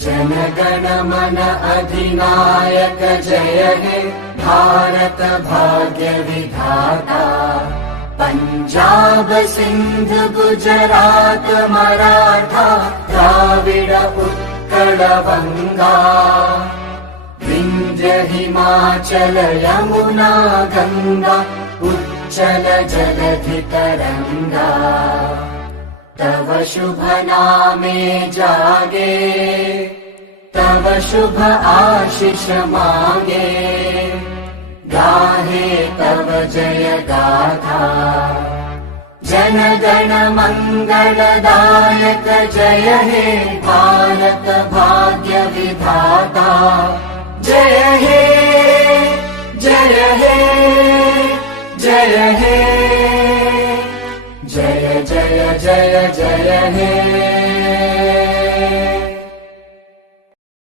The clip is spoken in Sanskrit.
जनगण मन अधिनायक जय हे भारत भाग्य विधाता। पंजाब सिंध गुजरात मराठा द्राविड उत्कल बंगा। विंध्य हिमाचल यमुना गंगा उच्चल जलधि तरंगा। तव शुभ नामे जागे तव शुभ आशीष मांगे। गाहे तव जय गाथा जनगण मंगलदायक जय हे भारत भाग्य विधाता। जय हे जय हे जय हे जय जय जय जय हे।